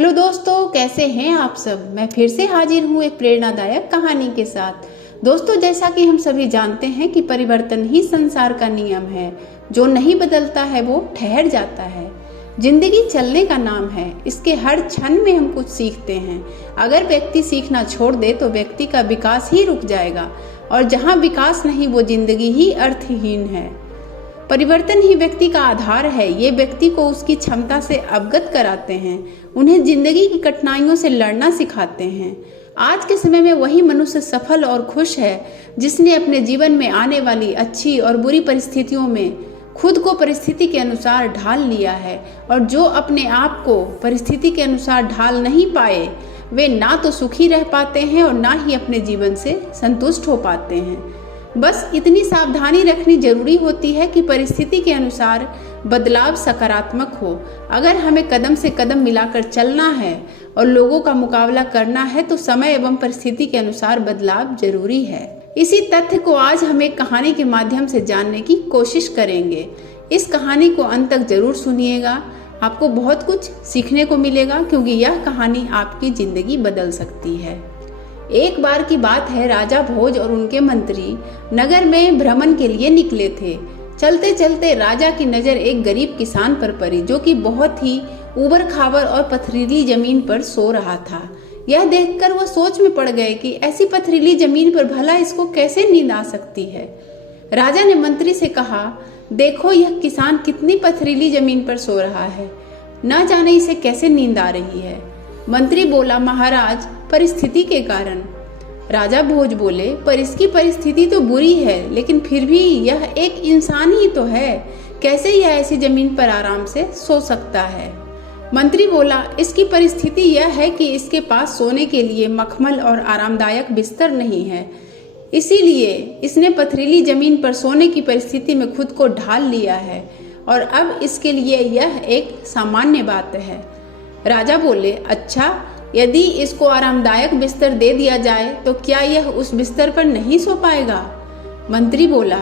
Hello दोस्तों, कैसे हैं आप सब। मैं फिर से हाजिर हूँ एक प्रेरणादायक कहानी के साथ। दोस्तों, जैसा कि हम सभी जानते हैं कि परिवर्तन ही संसार का नियम है। जो नहीं बदलता है वो ठहर जाता है। जिंदगी चलने का नाम है। इसके हर क्षण में हम कुछ सीखते हैं। अगर व्यक्ति सीखना छोड़ दे तो व्यक्ति का विकास ही रुक जाएगा, और जहाँ विकास नहीं वो जिंदगी ही अर्थहीन है। परिवर्तन ही व्यक्ति का आधार है। ये व्यक्ति को उसकी क्षमता से अवगत कराते हैं, उन्हें जिंदगी की कठिनाइयों से लड़ना सिखाते हैं। आज के समय में वही मनुष्य सफल और खुश है जिसने अपने जीवन में आने वाली अच्छी और बुरी परिस्थितियों में खुद को परिस्थिति के अनुसार ढाल लिया है। और जो अपने आप को परिस्थिति के अनुसार ढाल नहीं पाए, वे ना तो सुखी रह पाते हैं और ना ही अपने जीवन से संतुष्ट हो पाते हैं। बस इतनी सावधानी रखनी जरूरी होती है कि परिस्थिति के अनुसार बदलाव सकारात्मक हो। अगर हमें कदम से कदम मिलाकर चलना है और लोगों का मुकाबला करना है तो समय एवं परिस्थिति के अनुसार बदलाव जरूरी है। इसी तथ्य को आज हम एक कहानी के माध्यम से जानने की कोशिश करेंगे। इस कहानी को अंत तक जरूर सुनिएगा, आपको बहुत कुछ सीखने को मिलेगा, क्योंकि यह कहानी आपकी जिंदगी बदल सकती है। एक बार की बात है, राजा भोज और उनके मंत्री नगर में भ्रमण के लिए निकले थे। चलते चलते राजा की नजर एक गरीब किसान पर पड़ी, जो कि बहुत ही ऊबड़ खाबड़ और पथरीली जमीन पर सो रहा था। यह देखकर वह सोच में पड़ गए कि ऐसी पथरीली जमीन पर भला इसको कैसे नींद आ सकती है। राजा ने मंत्री से कहा, देखो यह किसान कितनी पथरीली जमीन पर सो रहा है, न जाने इसे कैसे नींद आ रही है। मंत्री बोला, महाराज, परिस्थिति के कारण। राजा भोज बोले, पर इसकी परिस्थिति तो बुरी है, लेकिन फिर भी यह एक इंसान ही तो है, कैसे यह ऐसी जमीन पर आराम से सो सकता है। मंत्री बोला, इसकी परिस्थिति यह है कि इसके पास सोने के लिए मखमल और आरामदायक बिस्तर नहीं है, इसीलिए इसने पथरीली जमीन पर सोने की परिस्थिति में खुद को ढाल लिया है, और अब इसके लिए यह एक सामान्य बात है। राजा बोले, अच्छा, यदि इसको आरामदायक बिस्तर दे दिया जाए तो क्या यह उस बिस्तर पर नहीं सो पाएगा। मंत्री बोला,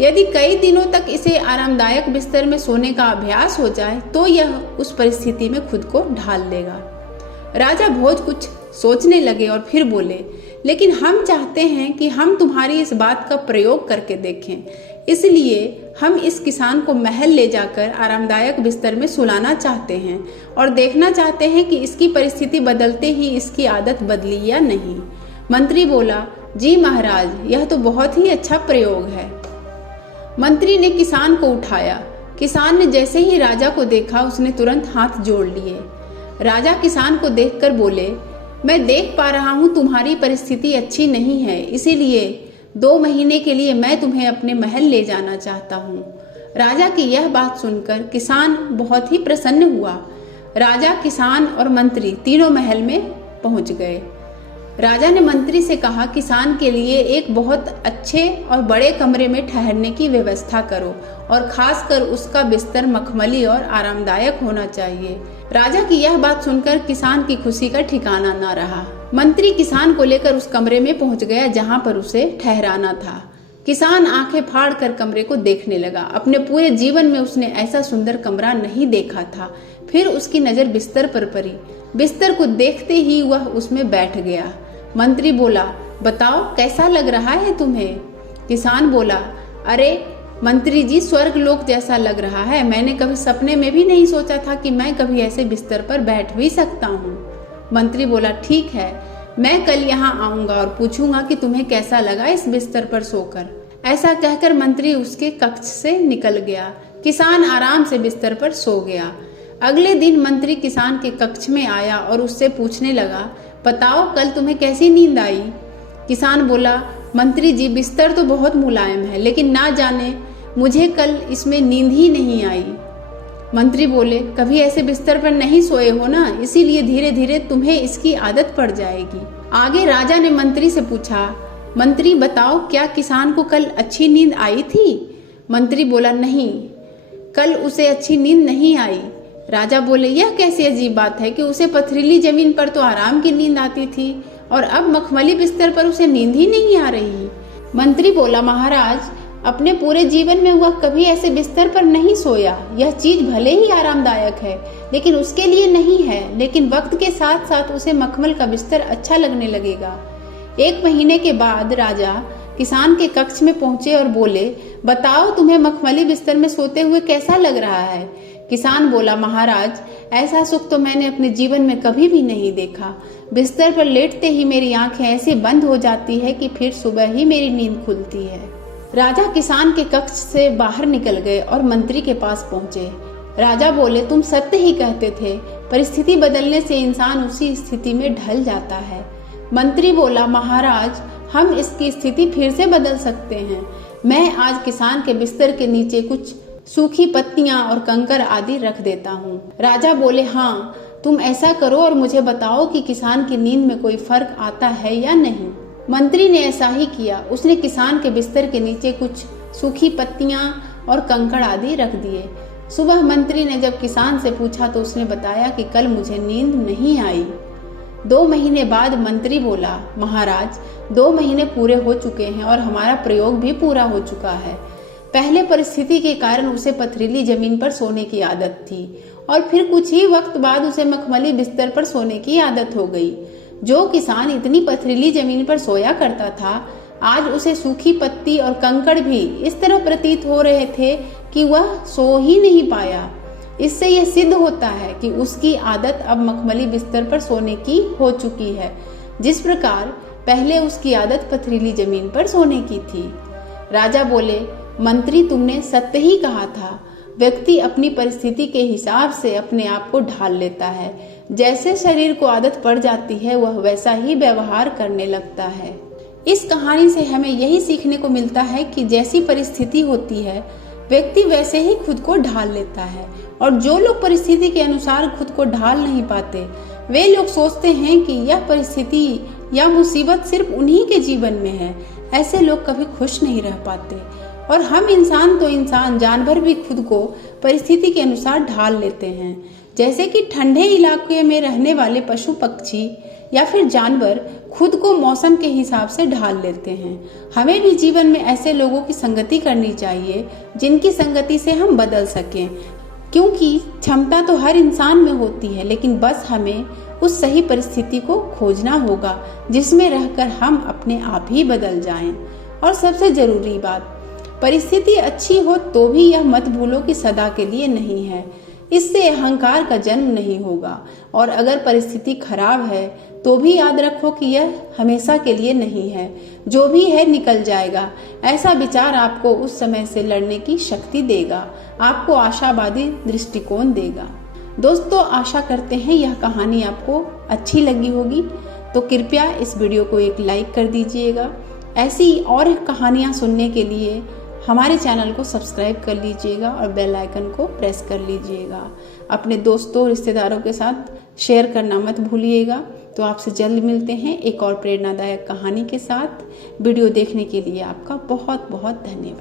यदि कई दिनों तक इसे आरामदायक बिस्तर में सोने का अभ्यास हो जाए तो यह उस परिस्थिति में खुद को ढाल लेगा। राजा भोज कुछ सोचने लगे और फिर बोले, लेकिन हम चाहते हैं कि हम तुम्हारी इस बात का प्रयोग करके देखें, इसलिए हम इस किसान को महल ले जाकर आरामदायक बिस्तर में सुलाना चाहते हैं और देखना चाहते हैं कि इसकी परिस्थिति बदलते ही इसकी आदत बदली या नहीं। मंत्री बोला, जी महाराज, यह तो बहुत ही अच्छा प्रयोग है। मंत्री ने किसान को उठाया। किसान ने जैसे ही राजा को देखा उसने तुरंत हाथ जोड़ लिए। राजा किसान को देखकर बोले, मैं देख पा रहा हूँ तुम्हारी परिस्थिति अच्छी नहीं है, इसीलिए 2 महीने के लिए मैं तुम्हें अपने महल ले जाना चाहता हूँ। राजा की यह बात सुनकर किसान बहुत ही प्रसन्न हुआ। राजा, किसान और मंत्री तीनों महल में पहुंच गए। राजा ने मंत्री से कहा, किसान के लिए एक बहुत अच्छे और बड़े कमरे में ठहरने की व्यवस्था करो, और खासकर उसका बिस्तर मखमली और आरामदायक होना चाहिए। राजा की यह बात सुनकर किसान की खुशी का ठिकाना न रहा। मंत्री किसान को लेकर उस कमरे में पहुंच गया जहां पर उसे ठहराना था। किसान आंखें फाड़ कर कमरे को देखने लगा। अपने पूरे जीवन में उसने ऐसा सुंदर कमरा नहीं देखा था। फिर उसकी नजर बिस्तर पर पड़ी। बिस्तर को देखते ही वह उसमें बैठ गया। मंत्री बोला, बताओ कैसा लग रहा है तुम्हें। किसान बोला, अरे मंत्री जी, स्वर्ग लोक जैसा लग रहा है। मैंने कभी सपने में भी नहीं सोचा था कि मैं कभी ऐसे बिस्तर पर बैठ भी सकता हूँ। मंत्री बोला, ठीक है, मैं कल यहाँ आऊंगा और पूछूंगा कि तुम्हें कैसा लगा इस बिस्तर पर सोकर। ऐसा कहकर मंत्री उसके कक्ष से निकल गया। किसान आराम से बिस्तर पर सो गया। अगले दिन मंत्री किसान के कक्ष में आया और उससे पूछने लगा, बताओ कल तुम्हें कैसी नींद आई। किसान बोला, मंत्री जी, बिस्तर तो बहुत मुलायम है, लेकिन ना जाने मुझे कल इसमें नींद ही नहीं आई। मंत्री बोले, कभी ऐसे बिस्तर पर नहीं सोए हो ना, इसीलिए धीरे धीरे तुम्हें इसकी आदत पड़ जाएगी। आगे राजा ने मंत्री से पूछा, मंत्री बताओ, क्या किसान को कल अच्छी नींद आई थी। मंत्री बोला, नहीं, कल उसे अच्छी नींद नहीं आई। राजा बोले, यह कैसी अजीब बात है कि उसे पथरीली जमीन पर तो आराम की नींद आती थी और अब मखमली बिस्तर पर उसे नींद ही नहीं आ रही। मंत्री बोला, महाराज, अपने पूरे जीवन में वह कभी ऐसे बिस्तर पर नहीं सोया। यह चीज भले ही आरामदायक है, लेकिन उसके लिए नहीं है। लेकिन वक्त के साथ साथ उसे मखमल का बिस्तर अच्छा लगने लगेगा। 1 महीने के बाद राजा किसान के कक्ष में पहुंचे और बोले, बताओ तुम्हें मखमली बिस्तर में सोते हुए कैसा लग रहा है? किसान बोला, महाराज, ऐसा सुख तो मैंने अपने जीवन में कभी भी नहीं देखा। बिस्तर पर लेटते ही मेरी आंखें ऐसे बंद हो जाती है कि फिर सुबह ही मेरी नींद खुलती है। राजा किसान के कक्ष से बाहर निकल गए और मंत्री के पास पहुंचे। राजा बोले, तुम सत्य ही कहते थे, परिस्थिति बदलने से इंसान उसी स्थिति में ढल जाता है। मंत्री बोला, महाराज, हम इसकी स्थिति फिर से बदल सकते हैं। मैं आज किसान के बिस्तर के नीचे कुछ सूखी पत्तियां और कंकर आदि रख देता हूँ। राजा बोले, हाँ, तुम ऐसा करो और मुझे बताओ कि किसान की नींद में कोई फर्क आता है या नहीं। मंत्री ने ऐसा ही किया। उसने किसान के बिस्तर के नीचे कुछ सूखी पत्तियां और कंकड़ आदि रख दिए। सुबह मंत्री ने जब किसान से पूछा तो उसने बताया कि कल मुझे नींद नहीं आई। 2 महीने बाद मंत्री बोला, महाराज, 2 महीने पूरे हो चुके हैं और हमारा प्रयोग भी पूरा हो चुका है। पहले परिस्थिति के कारण उसे पथरीली जमीन पर सोने की आदत थी और फिर कुछ ही वक्त बाद उसे मखमली बिस्तर पर सोने की आदत हो गई। जो किसान इतनी पथरीली जमीन पर सोया करता था, आज उसे सूखी पत्ती और कंकड़ भी इस तरह प्रतीत हो रहे थे कि वह सो ही नहीं पाया। इससे यह सिद्ध होता है कि उसकी आदत अब मखमली बिस्तर पर सोने की हो चुकी है, जिस प्रकार पहले उसकी आदत पथरीली जमीन पर सोने की थी। राजा बोले, मंत्री, तुमने सत्य ही कहा था। व्यक्ति अपनी परिस्थिति के हिसाब से अपने आप को ढाल लेता है। जैसे शरीर को आदत पड़ जाती है, वह वैसा ही व्यवहार करने लगता है। इस कहानी से हमें यही सीखने को मिलता है कि जैसी परिस्थिति होती है, व्यक्ति वैसे ही खुद को ढाल लेता है। और जो लोग परिस्थिति के अनुसार खुद को ढाल नहीं पाते, वे लोग सोचते हैं कि यह परिस्थिति या मुसीबत सिर्फ उन्हीं के जीवन में है। ऐसे लोग कभी खुश नहीं रह पाते। और हम इंसान तो इंसान, जानवर भी खुद को परिस्थिति के अनुसार ढाल लेते हैं। जैसे कि ठंडे इलाके में रहने वाले पशु पक्षी या फिर जानवर खुद को मौसम के हिसाब से ढाल लेते हैं। हमें भी जीवन में ऐसे लोगों की संगति करनी चाहिए जिनकी संगति से हम बदल सकें, क्योंकि क्षमता तो हर इंसान में होती है, लेकिन बस हमें उस सही परिस्थिति को खोजना होगा जिसमें रहकर हम अपने आप ही बदल जाएं। और सबसे जरूरी बात, परिस्थिति अच्छी हो तो भी यह मत भूलो कि सदा के लिए नहीं है। इससे अहंकार का जन्म नहीं होगा। और अगर परिस्थिति खराब है तो भी याद रखो कि यह हमेशा के लिए नहीं है। जो भी है निकल जाएगा। ऐसा विचार आपको उस समय से लड़ने की शक्ति देगा, आपको आशावादी दृष्टिकोण देगा। दोस्तों, आशा करते हैं यह कहानी आपको अच्छी लगी होगी, तो कृपया इस वीडियो को एक लाइक कर दीजिएगा। ऐसी और कहानियाँ सुनने के लिए हमारे चैनल को सब्सक्राइब कर लीजिएगा और बेल आइकन को प्रेस कर लीजिएगा। अपने दोस्तों रिश्तेदारों के साथ शेयर करना मत भूलिएगा। तो आपसे जल्द मिलते हैं एक और प्रेरणादायक कहानी के साथ। वीडियो देखने के लिए आपका बहुत बहुत धन्यवाद।